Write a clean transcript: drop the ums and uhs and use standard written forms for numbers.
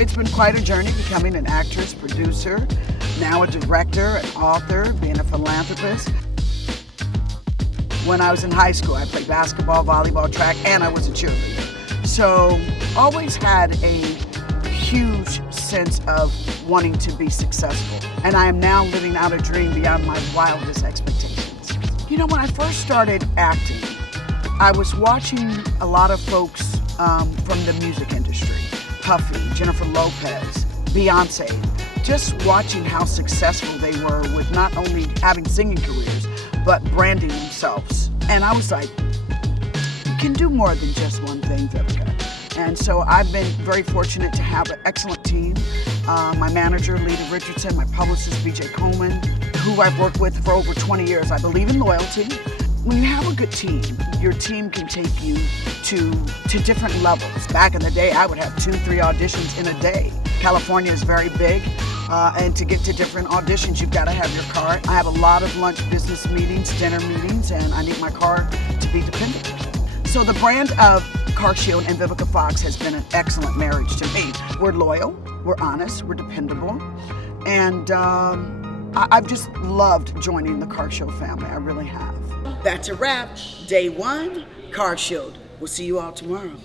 It's been quite a journey becoming an actress, producer, now a director, an author, being a philanthropist. When I was in high school, I played basketball, volleyball, track, and I was a cheerleader. So always had a huge sense of wanting to be successful. And I am now living out a dream beyond my wildest expectations. You know, when I first started acting, I was watching a lot of folks from the music industry. Puffy, Jennifer Lopez, Beyonce, just watching how successful they were with not only having singing careers, but branding themselves. And I was like, you can do more than just one thing, Vivica. And so I've been very fortunate to have an excellent team. My manager, Lita Richardson, my publicist, BJ Coleman, who I've worked with for over 20 years. I believe in loyalty. When you have a good team, your team can take you to different levels. Back in the day, I would have 2-3 auditions in a day. California is very big, and to get to different auditions, you've got to have your car. I have a lot of lunch business meetings, dinner meetings, and I need my car to be dependable. So the brand of CarShield and Vivica Fox has been an excellent marriage to me. We're loyal, we're honest, we're dependable, and I've just loved joining the CarShield family. I really have. That's a wrap. Day one, CarShield. We'll see you all tomorrow.